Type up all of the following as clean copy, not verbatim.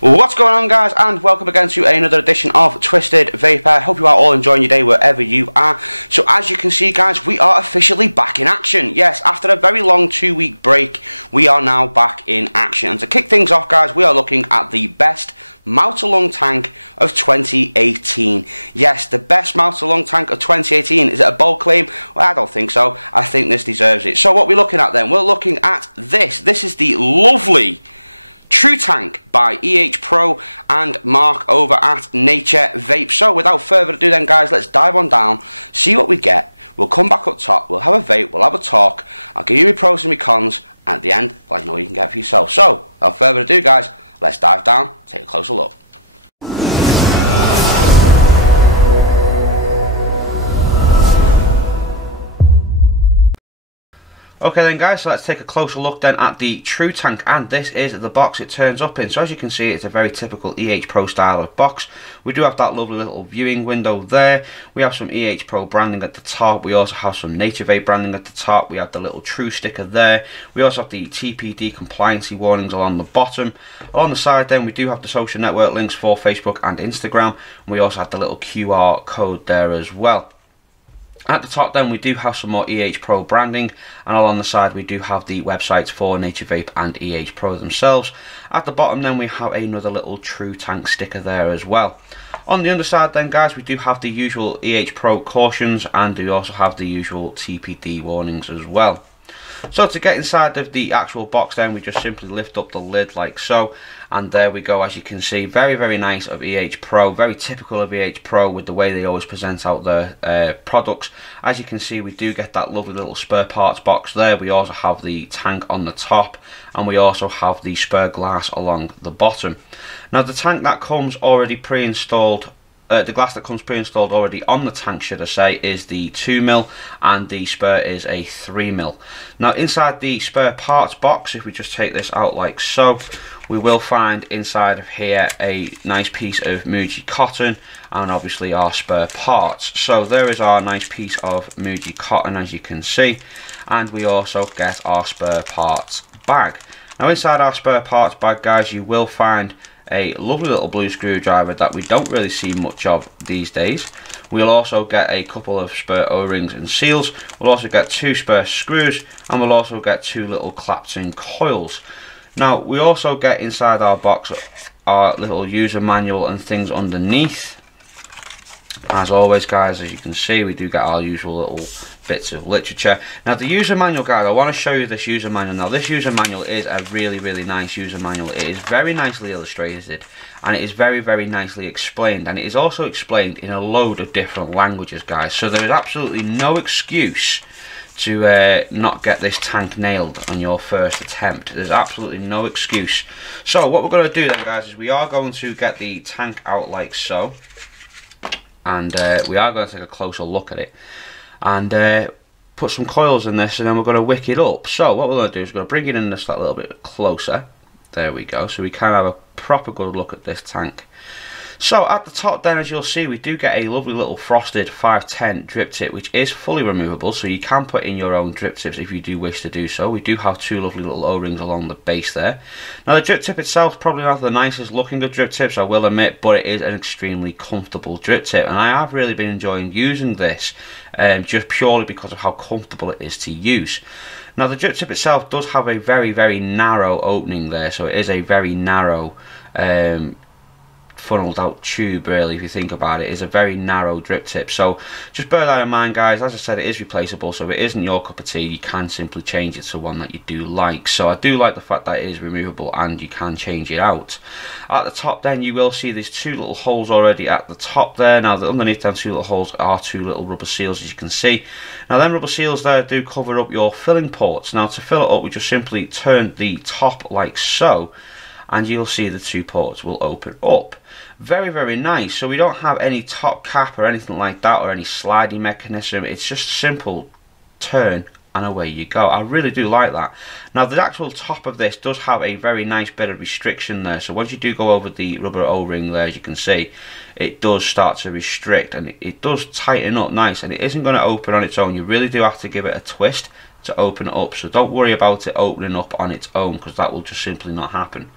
What's going on, guys, and welcome again to another edition of Twisted Vapor. Hope you are all enjoying your day wherever you are. So as you can see, guys, we are officially back in action. Yes, after a very long 2-week break, we are now back in action. And to kick things off, guys, we are looking at the best mount-along tank of 2018. Yes, the best mount-along tank of 2018. Is it a bold claim? Well, I don't think so. I think this deserves it. So what we're looking at then, we're looking at this. This is the lovely True Tank by EHpro and Mark over at Nature Vape. So without further ado then, guys, let's dive on down, see what we get. We'll come back up top, we'll have a vape, we'll have a talk, I'll give you my pros and my cons, and at the end, let you know what you can get for yourself. So without further ado, guys, let's dive down, take a closer look. Okay then, guys, so let's take a closer look then at the True Tank, and this is the box it turns up in. So as you can see, it's a very typical EHpro style of box. We do have that lovely little viewing window there. We have some EHpro branding at the top. We also have some Nature Vape branding at the top. We have the little True sticker there. We also have the TPD compliancy warnings along the bottom. Along the side then, we do have the social network links for Facebook and Instagram. And we also have the little QR code there as well. At the top then, we do have some more EHpro branding, and along the side we do have the websites for Nature Vape and EHpro themselves. At the bottom then, we have another little True Tank sticker there as well. On the underside then, guys, we do have the usual EHpro cautions, and we also have the usual TPD warnings as well. So to get inside of the actual box then, we just simply lift up the lid like so, and there we go. As you can see, very nice of EHpro, very typical of EHpro with the way they always present out their products. As you can see, we do get that lovely little spare parts box there. We also have the tank on the top, and we also have the spare glass along the bottom. Now the tank that comes already pre-installed, the glass that comes pre-installed already on the tank, should I say, is the 2mm, and the spare is a 3mm. Now inside the spare parts box, if we just take this out like so, we will find inside of here a nice piece of Muji cotton and obviously our spare parts. So there is our nice piece of Muji cotton, as you can see, and we also get our spare parts bag. Now inside our spare parts bag, guys, you will find a lovely little blue screwdriver that we don't really see much of these days. We'll also get a couple of spare O-rings and seals. We'll also get 2 spare screws, and we'll also get 2 little Clapton coils. Now we also get inside our box our little user manual and things underneath. As always, guys, as you can see, we do get our usual little bits of literature. Now the user manual, guys, I want to show you this user manual. Now this user manual is a really nice user manual. It is very nicely illustrated, and it is very nicely explained, and it is also explained in a load of different languages, guys. So there is absolutely no excuse to not get this tank nailed on your first attempt. There's absolutely no excuse. So what we're going to do then, guys, is we are going to get the tank out like so, and we are going to take a closer look at it and put some coils in this, and then we're going to wick it up. So what we're going to do is we're going to bring it in just a little bit closer. There we go, so we can have a proper good look at this tank. So at the top then, as you'll see, we do get a lovely little frosted 510 drip tip, which is fully removable, so you can put in your own drip tips if you do wish to do so. We do have 2 lovely little O-rings along the base there. Now the drip tip itself is probably not the nicest looking of drip tips, I will admit, but it is an extremely comfortable drip tip, and I have really been enjoying using this just purely because of how comfortable it is to use. Now the drip tip itself does have a very narrow opening there, so it is a very narrow funneled out tube, really. If you think about it, is a very narrow drip tip, so just bear that in mind, guys. As I said, it is replaceable, so if it isn't your cup of tea, you can simply change it to one that you do like. So I do like the fact that it is removable and you can change it out. At the top then, you will see there's 2 little holes already at the top there. Now underneath them 2 little holes are 2 little rubber seals, as you can see. Now them rubber seals there do cover up your filling ports. Now to fill it up, we just simply turn the top like so, and you'll see the 2 ports will open up. Very nice. So we don't have any top cap or anything like that, or any sliding mechanism. It's just a simple turn and away you go. I really do like that. Now the actual top of this does have a very nice bit of restriction there, so once you do go over the rubber O-ring there, as you can see, it does start to restrict, and it does tighten up nice, and it isn't going to open on its own. You really do have to give it a twist to open it up, so don't worry about it opening up on its own, because that will just simply not happen.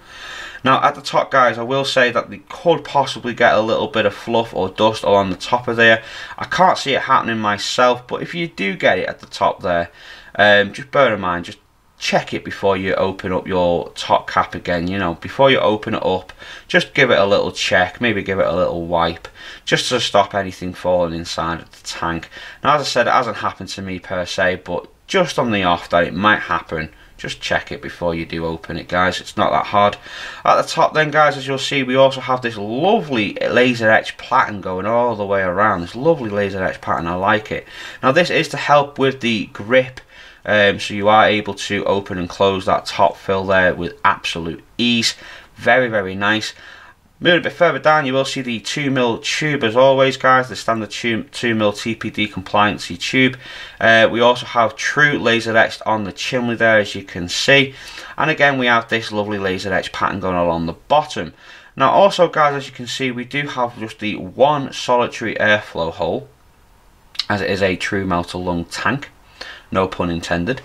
Now at the top, guys, I will say that they could possibly get a little bit of fluff or dust along the top of there. I can't see it happening myself, but if you do get it at the top there, just bear in mind, just check it before you open up your top cap again. You know, before you open it up, just give it a little check, maybe give it a little wipe, just to stop anything falling inside of the tank. Now as I said, it hasn't happened to me per se, but just on the off that it might happen, just check it before you do open it, guys. It's not that hard. At the top then, guys, as you'll see, we also have this lovely laser etch pattern going all the way around. This lovely laser etch pattern, I like it. Now this is to help with the grip, so you are able to open and close that top fill there with absolute ease. Very, very nice. Moving a bit further down, you will see the 2mm tube as always, guys, the standard 2mm TPD compliancy tube. We also have true laser etched on the chimney there, as you can see. And again, we have this lovely laser etch pattern going along the bottom. Now also, guys, as you can see, we do have just the one solitary airflow hole, as it is a true melter lung tank. No pun intended.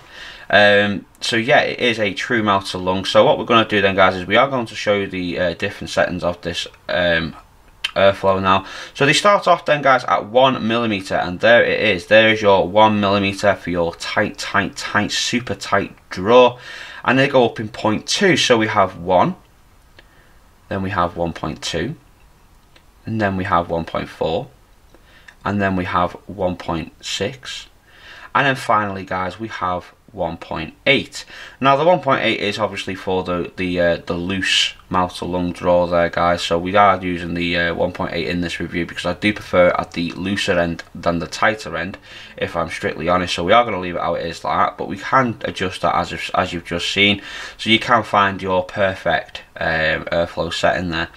So yeah, it is a true melter lung. So what we're going to do then, guys, is we are going to show you the different settings of this airflow now. So they start off then, guys, at 1mm, and there it is. There is your 1mm for your tight, super tight draw, and they go up in 0.2. So we have 1, then we have 1.2, and then we have 1.4, and then we have 1.6. And then finally, guys, we have 1.8. Now the 1.8 is obviously for the loose melter lung draw there, guys. So we are using the 1.8 in this review because I do prefer it at the looser end than the tighter end, if I'm strictly honest. So we are going to leave it how it is like that, but we can adjust that as you've just seen, so you can find your perfect airflow setting there.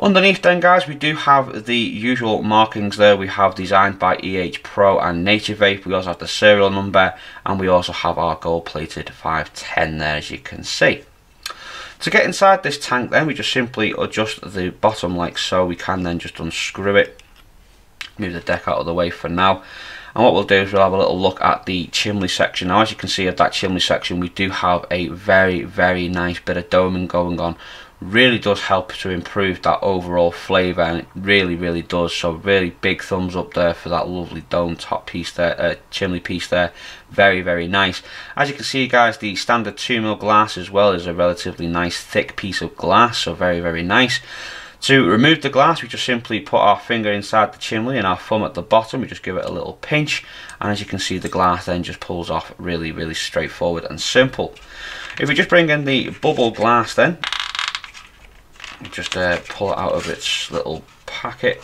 Underneath then, guys, we do have the usual markings there. We have designed by EHpro and Nature Vape. We also have the serial number, and we also have our gold plated 510 there, as you can see. To get inside this tank then, we just simply adjust the bottom like so. We can then just unscrew it, move the deck out of the way for now. And what we'll do is we'll have a little look at the chimney section. Now as you can see at that chimney section, we do have a very, very nice bit of doming going on. Really does help to improve that overall flavour, and it really, really does. So really big thumbs up there for that lovely dome top piece there, chimney piece there. Very, very nice. As you can see, guys, the standard 2mm glass as well is a relatively nice thick piece of glass, so very, very nice. To remove the glass, we just simply put our finger inside the chimney and our thumb at the bottom. We just give it a little pinch, and as you can see, the glass then just pulls off really, really straightforward and simple. If we just bring in the bubble glass then, just pull it out of its little packet.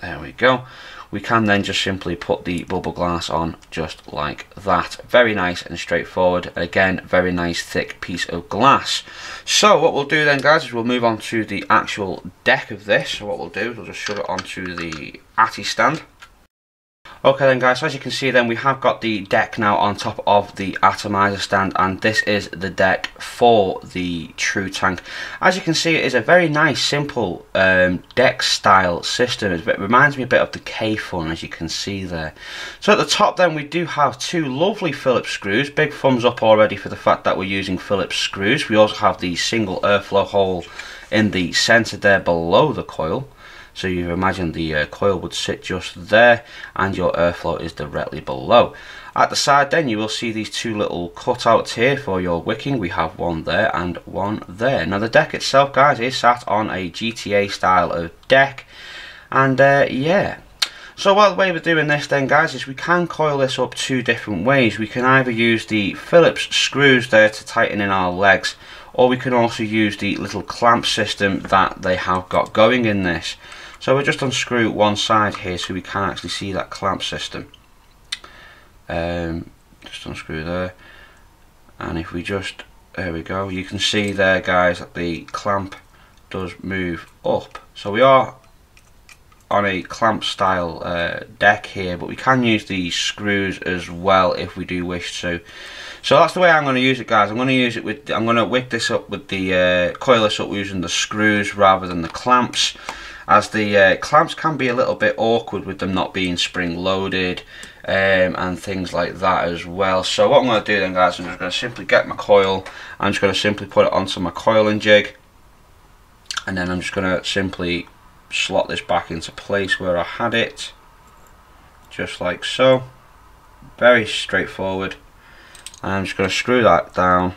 There we go. We can then just simply put the bubble glass on just like that. Very nice and straightforward. Again, very nice thick piece of glass. So what we'll do then, guys, is we'll move on to the actual deck of this. So what we'll do is we'll just shove it onto the Atty stand. Okay then, guys, so as you can see then, we have got the deck now on top of the atomizer stand, and this is the deck for the True Tank. As you can see, it is a very nice simple deck style system. It reminds me a bit of the K-Fun, as you can see there. So at the top then, we do have two lovely Phillips screws. Big thumbs up already for the fact that we're using Phillips screws. We also have the single airflow hole in the centre there below the coil. So you imagine the coil would sit just there, and your airflow is directly below. At the side then, you will see these two little cutouts here for your wicking. We have one there and one there. Now the deck itself, guys, is sat on a GTA style of deck, and yeah. So while the way we're doing this then, guys, is we can coil this up two different ways. We can either use the Phillips screws there to tighten in our legs, or we can also use the little clamp system that they have got going in this. So we'll just unscrew one side here so we can actually see that clamp system. Just unscrew there, and if we just, there we go, you can see there, guys, that the clamp does move up. So we are on a clamp style deck here, but we can use these screws as well if we do wish to. So that's the way I'm going to use it, guys. I'm going to use it with, I'm going to wick this up with the coil this up using the screws rather than the clamps, as the clamps can be a little bit awkward with them not being spring loaded. and things like that as well. So what I'm going to do then, guys, I'm just going to simply get my coil. I'm just going to simply put it onto my coiling jig, and then I'm just going to simply slot this back into place where I had it, just like so. Very straightforward. And I'm just going to screw that down.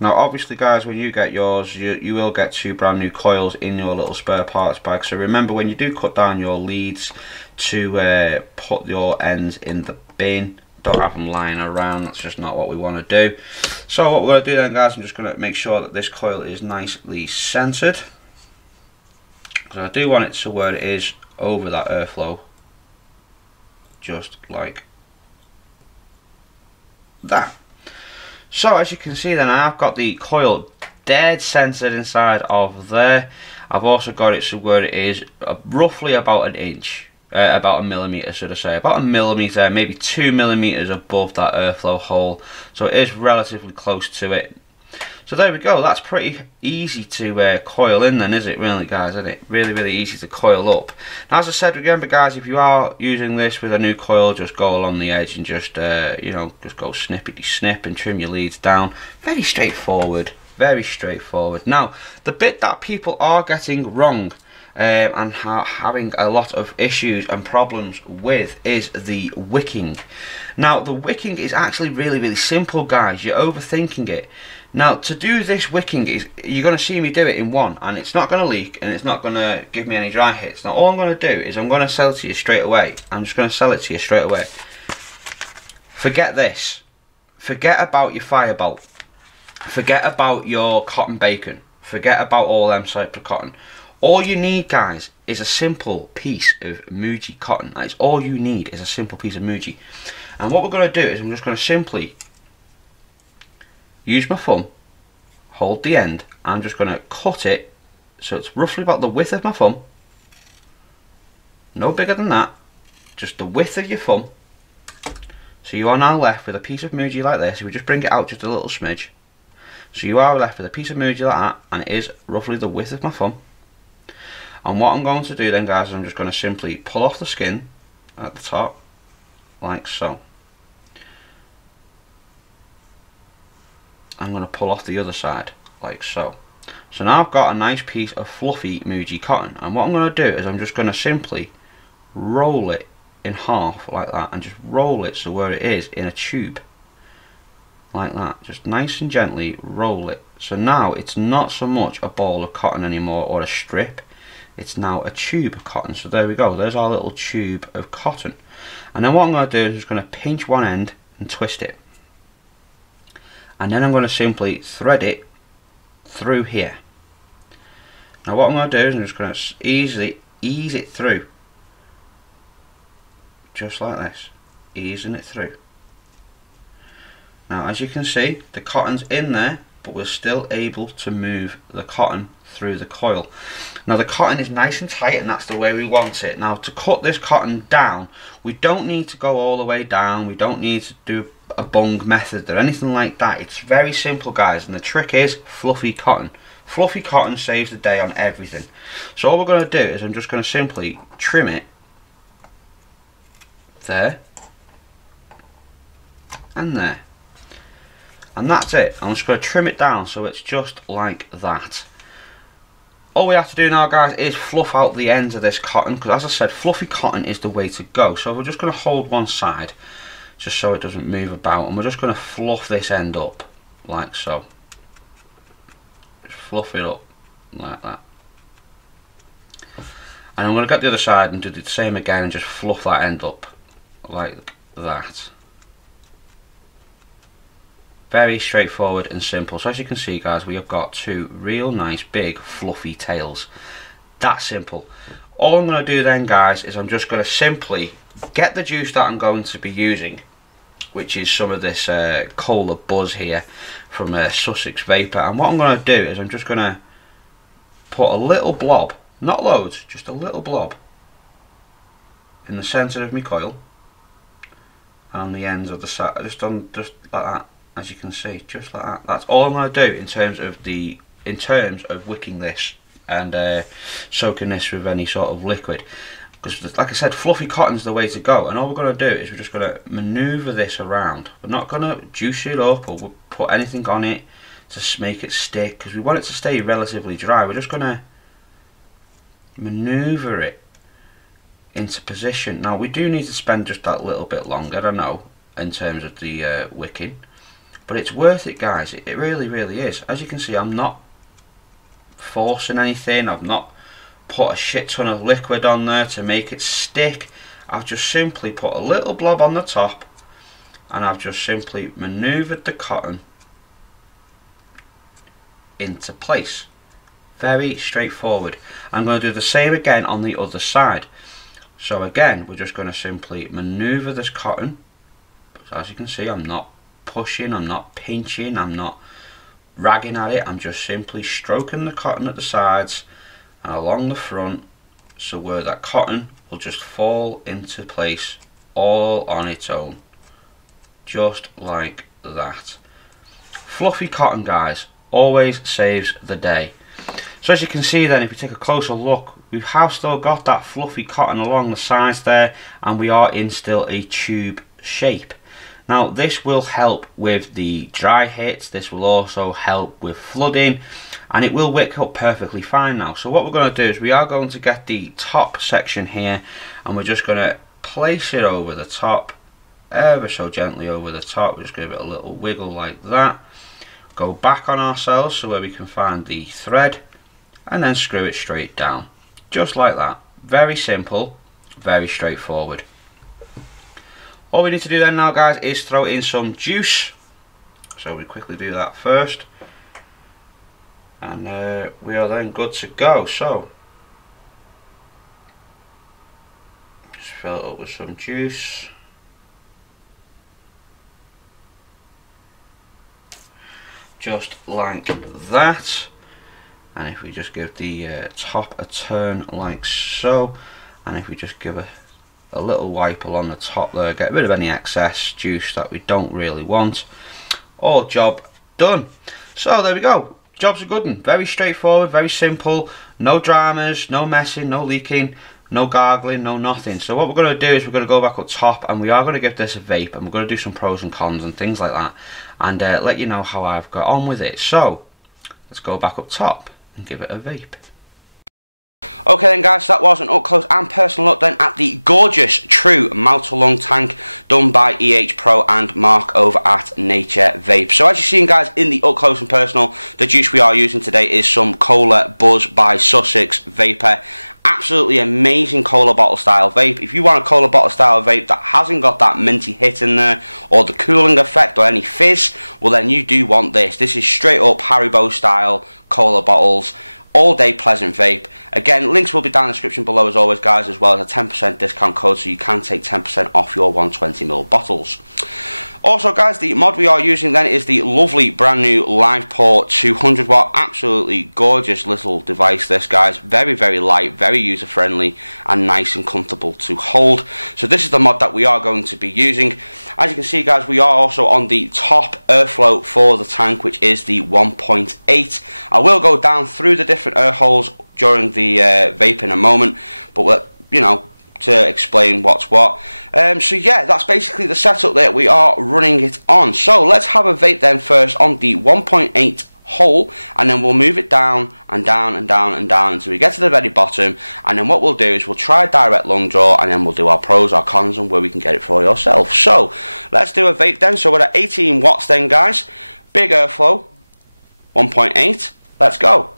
Now obviously, guys, when you get yours, you will get 2 brand new coils in your little spare parts bag. So remember, when you do cut down your leads, to put your ends in the bin. Don't have them lying around, that's just not what we want to do. So what we're going to do then, guys, I'm just going to make sure that this coil is nicely centered, because I do want it to where it is over that airflow, just like that. So as you can see then, I've got the coil dead centered inside of there. I've also got it so where it is roughly about an inch, about a millimetre, should I say, about a millimetre, maybe 2 millimetres above that airflow hole. So it is relatively close to it. So there we go, that's pretty easy to coil in then, is it really, guys, isn't it? Really easy to coil up. Now, as I said, remember, guys, if you are using this with a new coil, just go along the edge and just, you know, just go snippety snip and trim your leads down. Very straightforward, very straightforward. Now, the bit that people are getting wrong and having a lot of issues and problems with is the wicking. Now, the wicking is actually really simple, guys. You're overthinking it. Now, to do this wicking, you're going to see me do it in one, and it's not going to leak, and it's not going to give me any dry hits. Now, all I'm going to do is I'm going to sell it to you straight away. I'm just going to sell it to you straight away. Forget this. Forget about your firebolt. Forget about your cotton bacon. Forget about all them types of cotton. All you need, guys, is a simple piece of Muji cotton. That's all you need, is a simple piece of Muji. And what we're going to do is I'm just going to simply use my thumb, hold the end, I'm just going to cut it so it's roughly about the width of my thumb, no bigger than that, just the width of your thumb. So you are now left with a piece of Muji like this. If we just bring it out just a little smidge, so you are left with a piece of Muji like that, and it is roughly the width of my thumb. And what I'm going to do then, guys, is I'm just going to simply pull off the skin at the top, like so. I'm going to pull off the other side, like so. So now I've got a nice piece of fluffy Muji cotton, and what I'm going to do is I'm just going to simply roll it in half like that, and just roll it so where it is in a tube, like that. Just nice and gently roll it. So now it's not so much a ball of cotton anymore, or a strip, it's now a tube of cotton. So there we go, there's our little tube of cotton. And then what I'm going to do is I'm just going to pinch one end and twist it. And then I'm going to simply thread it through here. Now what I'm going to do is I'm just going to easily ease it through, just like this, easing it through. Now as you can see, the cotton's in there, but we're still able to move the cotton through the coil. Now the cotton is nice and tight, and that's the way we want it. Now to cut this cotton down, we don't need to go all the way down, we don't need to do a bung method or anything like that. It's very simple, guys, and the trick is fluffy cotton. Fluffy cotton saves the day on everything. So all we're going to do is I'm just going to simply trim it there and there, and that's it. I'm just going to trim it down so it's just like that. All we have to do now, guys, is fluff out the ends of this cotton, because as I said, fluffy cotton is the way to go. So we're just going to hold one side just so it doesn't move about, and we're just going to fluff this end up like so. Just fluff it up like that. And I'm going to get the other side and do the same again and just fluff that end up like that. Very straightforward and simple. So as you can see, guys, we have got two real nice big fluffy tails. That simple. All I'm going to do then, guys, is I'm just going to simply get the juice that I'm going to be using, which is some of this Cola Buzz here from Sussex Vapor. And what I'm going to do is I'm just going to put a little blob, not loads, just a little blob, in the centre of my coil, and on the ends of the side, just like that. As you can see, just like that. That's all I'm going to do in terms of wicking this. and soaking this with any sort of liquid. Because, like I said, fluffy cotton's the way to go, and all we're going to do is we're just going to manoeuvre this around. We're not going to juice it up or put anything on it to make it stick, because we want it to stay relatively dry. We're just going to manoeuvre it into position. Now, we do need to spend just that little bit longer, I know, in terms of the wicking, but it's worth it, guys. It really, really is. As you can see, I'm not forcing anything. I've not put a shit ton of liquid on there to make it stick. I've just simply put a little blob on the top, and I've just simply manoeuvred the cotton into place. Very straightforward. I'm going to do the same again on the other side. So again, we're just going to simply manoeuvre this cotton. As you can see, I'm not pushing, I'm not pinching, I'm not ragging at it. I'm just simply stroking the cotton at the sides and along the front, so where that cotton will just fall into place all on its own, just like that. Fluffy cotton, guys, always saves the day. So as you can see then, if you take a closer look, we have still got that fluffy cotton along the sides there, and we are in still a tube shape. Now this will help with the dry hits, this will also help with flooding, and it will wick up perfectly fine now. So what we're going to do is we are going to get the top section here, and we're just going to place it over the top, ever so gently over the top. We're just give it a little wiggle like that. Go back on ourselves so where we can find the thread, and then screw it straight down. Just like that. Very simple, very straightforward. All we need to do then now, guys, is throw in some juice. So we quickly do that first, and we are then good to go. So just fill it up with some juice. Just like that. And if we just give the top a turn like so, and if we just give a little wipe along the top there, get rid of any excess juice that we don't really want, all job done. So there we go, job's a good one. Very straightforward, very simple, no dramas, no messing, no leaking, no gargling, no nothing. So what we're going to do is we're going to go back up top, and we are going to give this a vape, and we're going to do some pros and cons and things like that, and let you know how I've got on with it. So let's go back up top and give it a vape. Okay then, guys, so that was an up close and personal look then at the gorgeous True mouth to lung tank done by EHpro and Mark over at Nature Vape. So as you've seen, guys, in the up close and personal, the juice we are using today is some Cola Buzz by Sussex Vapor. Absolutely amazing cola bottle style vape. If you want a cola bottle style vape that hasn't got that minty hit in there, or the cooling effect, or any fizz, well then you do want this. This is straight up Haribo style cola bottles, all day pleasant vape. Again, links will be down in the description below as always, guys, as well as a 10% discount code, so you can take 10% off your 120ml bottles. Also, guys, the mod we are using then is the lovely brand new LivePort 200 watt. Absolutely gorgeous little device this, guys. Very, very light, very user friendly, and nice and comfortable to hold. So this is the mod that we are going to be using. As you can see, guys, we are also on the top airflow for the tank, which is the 1.8. I will go down through the different air holes during the vape in a moment, but you know, to explain what's what. So yeah, that's basically the setup that we are running it on. So let's have a vape then first on the 1.8 hole, and then we'll move it down and down and down and down until we get to the very bottom, and then what we'll do is we'll try direct lung draw, and then we'll do our pros, our cons, and where we can get it for yourself. So let's do a vape then. So we're at 18 watts then, guys. Big airflow, 1.8. Let's go.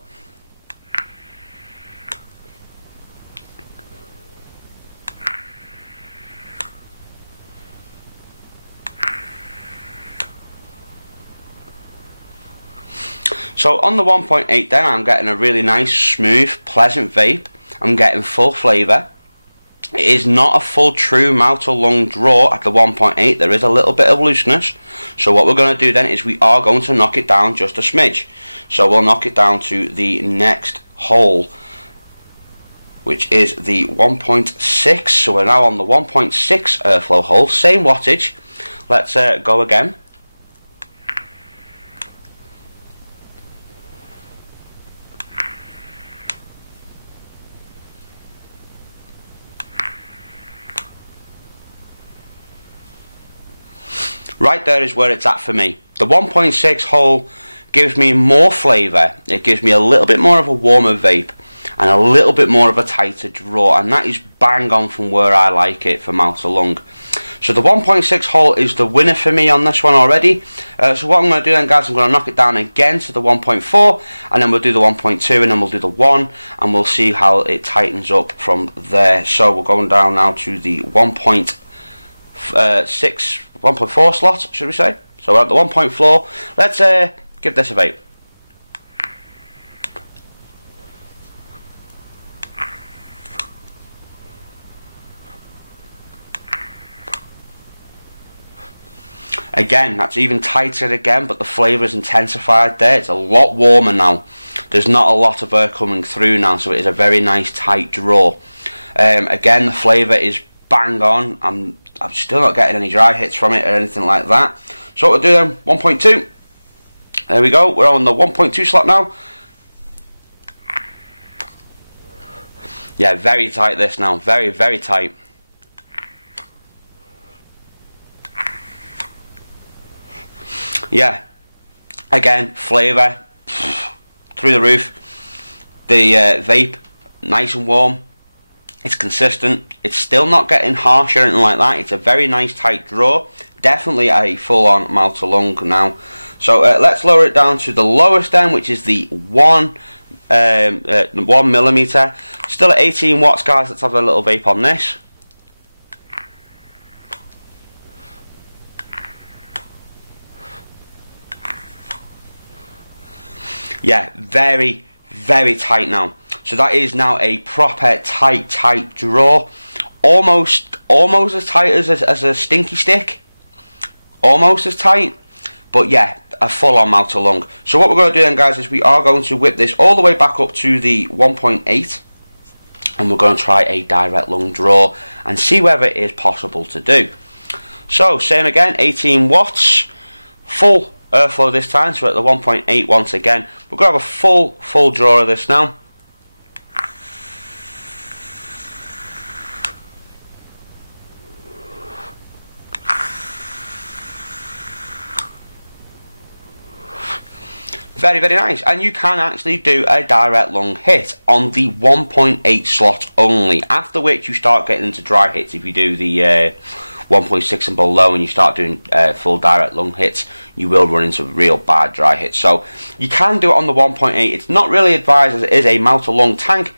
So on the 1.8 then, I'm getting a really nice, smooth, pleasant vape. I'm getting full flavour. It is not a full true mouth to lung draw at the 1.8. There is a little bit of looseness. So what we're going to do then is we are going to knock it down just a smidge. So we'll knock it down to the next hole, which is the 1.6. So we're now on the 1.6 airflow hole. Same wattage. Let's go again. Right there is where it's at for me. The 1.6 hole gives me more flavour, it gives me a little bit more of a warmer vape and a little bit more of a tighter draw, and that is bang on from where I like it for mouth to lung. So the 1.6 hole is the winner for me on this one already. So what I'm going to do then, guys, I'm going to knock it down again to the 1.4, and then we'll do the 1.2, and then we'll do the 1, and we'll see how it tightens up from there. So we're going down now to the 1.4 slot, should we say? So we're at the 1.4. Let's give this a vape. Again, that's even tighter again, but the flavour is intensified there. It's a lot warmer now. There's not a lot of air coming through now, so it is a very nice tight draw. Again, the flavour is bang on. I'm still not getting any dry hits from it or anything like that. So what we'll do then, 1.2. There we go, we're on the 1.2 slot now. Yeah, very tight this now, very, very tight. Yeah, again, flavour through the roof. The vape, nice and warm. It's consistent. It's still not getting harsh or anything like that. It's a very nice tight draw. Definitely a full-on mouth to lung now. So let's lower it down to the lowest end, which is the 1 millimeter. Still at 18 watts, guys. Let's have a little vape on this. Yeah, very, very tight now. So that is now a proper tight draw. Almost as tight as a stinky stick. Almost as tight. But yeah, a full-on mouth to lung. So what we're going to do then, guys, is we are going to whip this all the way back up to the 1.8. And we're going to try a direct lung draw and see whether it is possible to do. So, same again, 18 watts. Full airflow this time, so at the 1.8 once again. We're going to have a full draw of this now. Very, very nice, and you can actually do a direct lung hit on the 1.8 slot only, after which you start getting into dry hits. If you do the 1.6 and below and you start doing full direct lung hits, you will run into real bad dry hits. So you can do it on the 1.8. It's not really advised as it is a mouth to lung tank,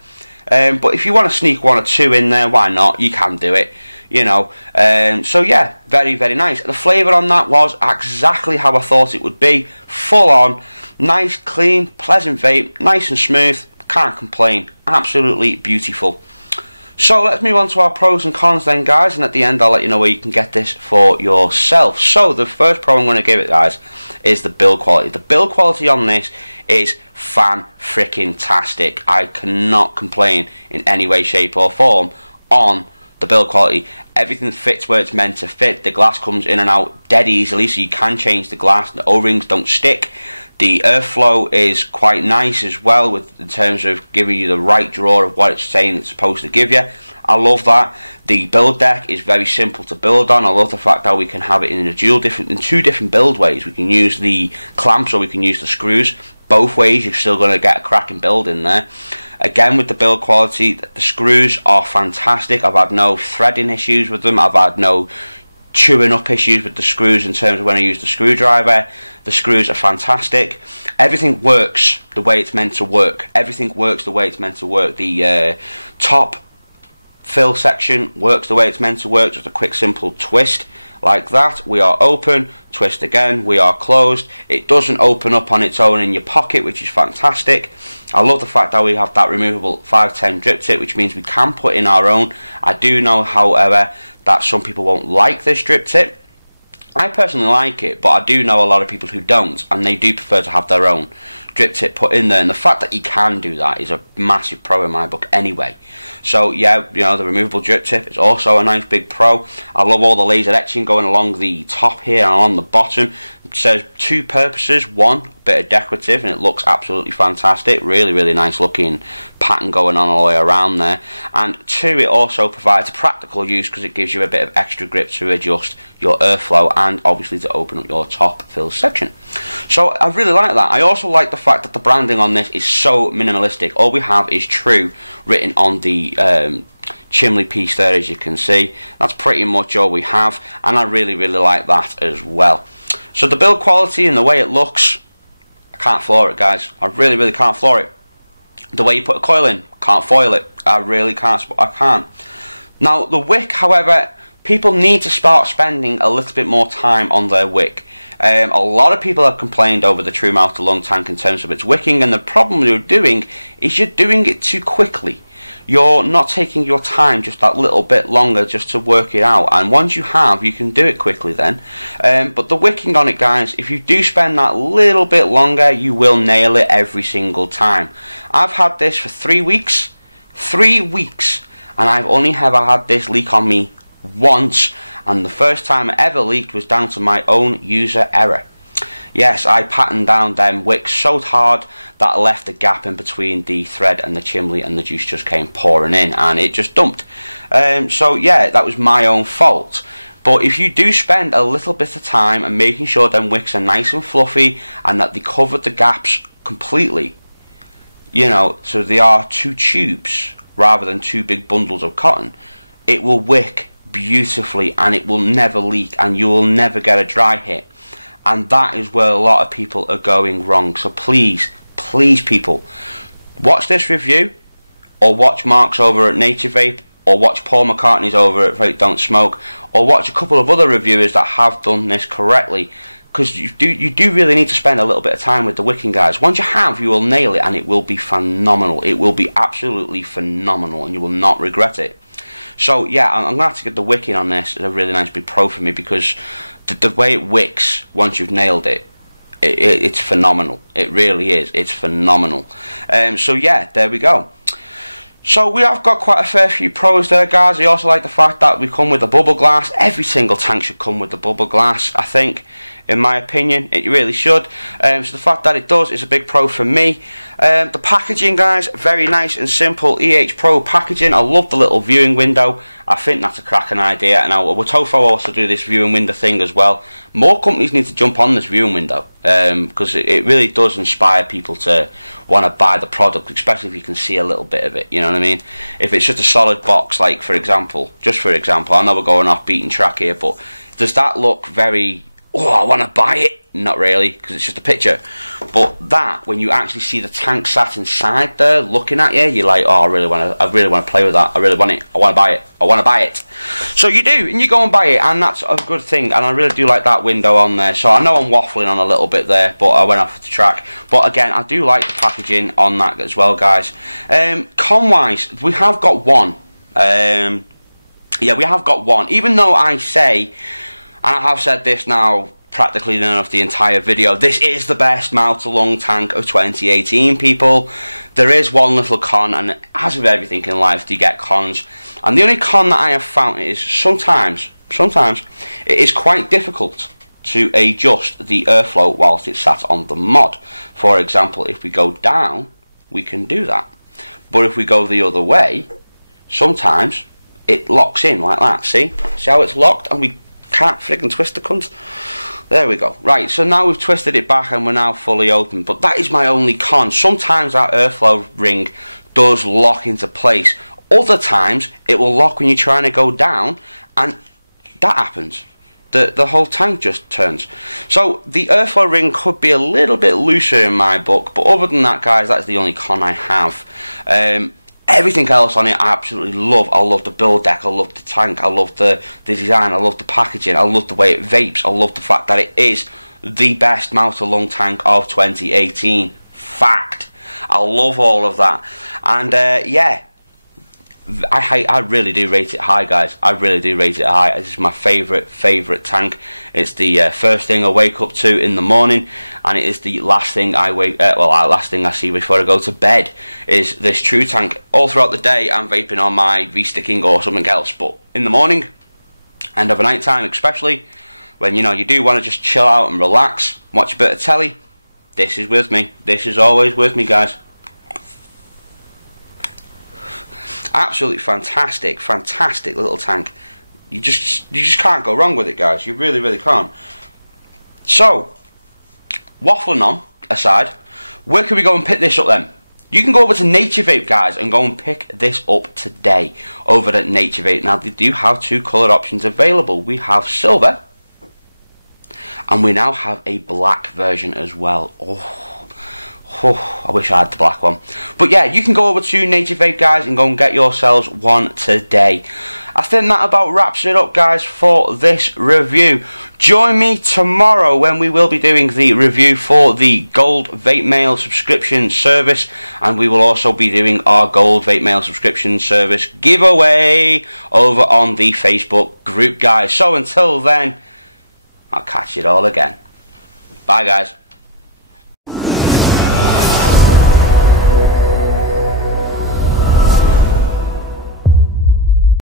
but if you want to sneak 1 or 2 in there, why not? You can do it, you know. So yeah, very, very nice. The flavour on that was exactly how I thought it would be. Full on, nice, clean, pleasant vape, nice and smooth. Can't complain. Absolutely beautiful. So let's move on to our pros and cons then, guys, and at the end I'll let you know where you can get this for yourself. So the first pro I'm going to give it, guys, is the build quality. The build quality on this is fan-freaking-tastic. I cannot complain in any way, shape or form on the build quality. Everything fits where it's meant to fit. The glass comes in and out dead easily, so you can change the glass. The O-rings don't stick. The airflow is quite nice as well, in terms of giving you the right draw of what it's saying it's supposed to give you. I love that. The build deck is very simple to build on. I love the fact that we can have it in two different build ways. We can use the clamps or we can use the screws. Both ways you're still going to get a cracking build in there. Again, with the build quality, the screws are fantastic. I've had no threading issues with them. I've had no chewing up issues with the screws in terms of when I use the screwdriver. The screws are fantastic. Everything works the way it's meant to work. Everything works the way it's meant to work. The top fill section works the way it's meant to work. Just a quick simple twist like that. We are open, twist again, we are closed. It doesn't open up on its own in your pocket, which is fantastic. I love the fact that we have that removable 510 drip tip, which means we can put in our own. I do know, however, that some people won't like this drip tip. I personally like it, but I do know a lot of people who don't, and they do prefer to have their own drip tip put in there, and the fact that you can do that is a massive pro in my book anyway. So yeah, you know, the removable drip tip is also a nice big pro. I love all the laser etching going along the top here and on the bottom. It serves two purposes. One, a bit of decorative, and it looks absolutely fantastic. Really nice looking pattern going on all the way around there. And two, it also provides a practical use because it gives you a bit of extra grip to adjust your airflow and obviously to open up your top fill section. So I really like that. I also like the fact that the branding on this is so minimalistic. All we have is True written on the chimney piece there, as you can see. That's pretty much all we have, and I really like that as well. So the build quality and the way it looks, I can't floor it, guys. I really can't floor it. The way you put a coil in, can't foil it. I really can't. I can't. Now the wick, however, people need to start spending a little bit more time on their wick. A lot of people have complained over the True Mouth to Lung tank in terms of its wicking, and the problem you're doing is you're doing it too quickly. You're not taking your time just that little bit longer just to work it out, and once you have, you can do it quickly then. But the wicking on it, guys, if you do spend that little bit longer, you will nail it every single time. I've had this for 3 weeks, and I've only ever had this leak on me once, and the first time it ever leaked was down to my own user error. Yes, I patterned down them wicks so hard that I left a gap in between the thread and the chimney, and the juice just came pouring in and it just dumped. So yeah, that was my own fault. But if you do spend a little bit of time and making sure them wicks are nice and fluffy and that they covered the gaps completely, you know, so they are 2 tubes rather than 2 big bundles of cotton, it will wick beautifully and it will never leak and you will never get a dry hit. And that is where a lot of people are going wrong. So please people, watch this review, or watch Mark's over at Nature Vape, or watch Paul McCartney's over at Vape Don't Smoke, or watch a couple of other reviewers that have done this correctly, because you do really need to spend a little bit of time with the wicking, guys. Once you have, you will nail it and it will be phenomenal. It will be absolutely phenomenal and you will not regret it. So yeah, I'm going to have to get the wicking on this. It's a really nice big pro for me, because the way it wicks once you've nailed it, it's phenomenal. It really is. It's phenomenal. So yeah, there we go. So we have got quite a fair few pros there, guys. I also like the fact that we come with a bubble glass. Every single tank should come with the bubble glass, I think. In my opinion, it really should. So the fact that it does is a big pro for me. The packaging, guys, very nice and simple EHpro packaging. I love the little viewing window. I think that's a cracking idea, and I would Tofo also do this viewing window thing as well. More companies need to jump on this viewing window, because it really does inspire people to want to buy the product, especially if you can see a little bit of it, you know what I mean? If it's just a solid box, like for example, I know we're going off beaten track here, but does that look very, oh, I want to buy it? Not really, because it's just a picture. But that, when you actually see the tank sat inside there looking at you, you're like, oh, I really want to play with that. I really want it. I want to buy it. I want to buy it. So you do, and you go and buy it, and that's a good thing. And I really do like that window on there. So I know I'm waffling on a little bit there, but I went off the track. But again, I do like the packaging on that as well, guys. Con-wise, we have got one. Yeah, we have got one. Even though I say, and I have said this now practically enough the entire video, this is the best mouth to lung tank of 2018, people. There is one little con, and as with everything in life, you get cons. And the only con that I have found is sometimes it is quite difficult to adjust the airflow whilst it's sat on the mod. For example, if we go down, we can do that. But if we go the other way, sometimes it locks in like that. See how it's locked, and we can't friggin' twist the cunt. There we go. Right, so now we've twisted it back and we're now fully open. But that is my only con. Sometimes that airflow ring does lock into place. Other times it will lock when you're trying to go down, and that happens. The whole tank just turns. So the airflow ring could be a little bit looser in my book, but other than that, guys, that's the only con I have. Everything else on it I absolutely love. I love the build deck, I love the tank, I love the design, I love the packaging, I love the way it vapes, I love the fact that it is the best mouth to lung tank of 2018. Fact. I love all of that. And yeah, I really do rate it high, guys. I really do rate it high. This is my favourite tank. It's the first thing I wake up to in the morning, and it is the last thing last thing I see before I go to bed is this True Tank. All throughout the day, I'm vaping on my V-sticking or something else, but in the morning and overnight time, especially when you do want to just chill out and relax, watch a bit of telly, this is with me. This is always with me, guys. Absolutely fantastic little tank. You just can't go wrong with it, guys. You really can't. So, waffling on aside, where can we go and pick this up then? You can go over to Nature Vape, guys, and go and pick this up today over at Nature Vape. Now, they do have two colour options available. We have silver, and we now have a black version as well. Oh, I wish I had the black one. But yeah, you can go over to Nature Vape, guys, and go and get yourselves one today. I think that about wraps it up, guys, for this review. Join me tomorrow when we will be doing the review for the Gold Vape Mail subscription service, and we will also be doing our Gold Vape Mail subscription service giveaway over on the Facebook group, guys. So until then, I'll catch it all again. Bye, guys.